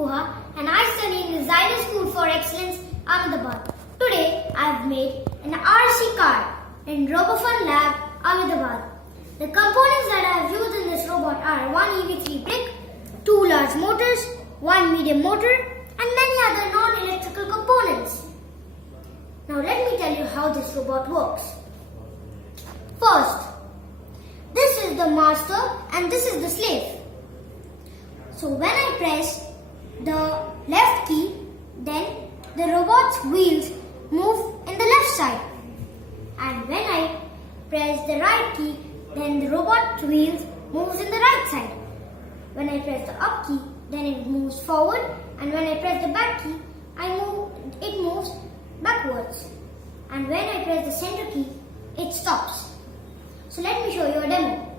Guha and I study in the Xylem School for Excellence, Ahmedabad. Today I have made an RC car in Robofun Lab, Ahmedabad. The components that I have used in this robot are one EV3 brick, two large motors, one medium motor and many other non-electrical components. Now let me tell you how this robot works. First, this is the master and this is the slave. So when I press the left key, then the robot's wheels move in the left side. And when I press the right key, then the robot's wheels moves in the right side. When I press the up key, then it moves forward, and when I press the back key, it moves backwards. And when I press the center key, it stops. So let me show you a demo.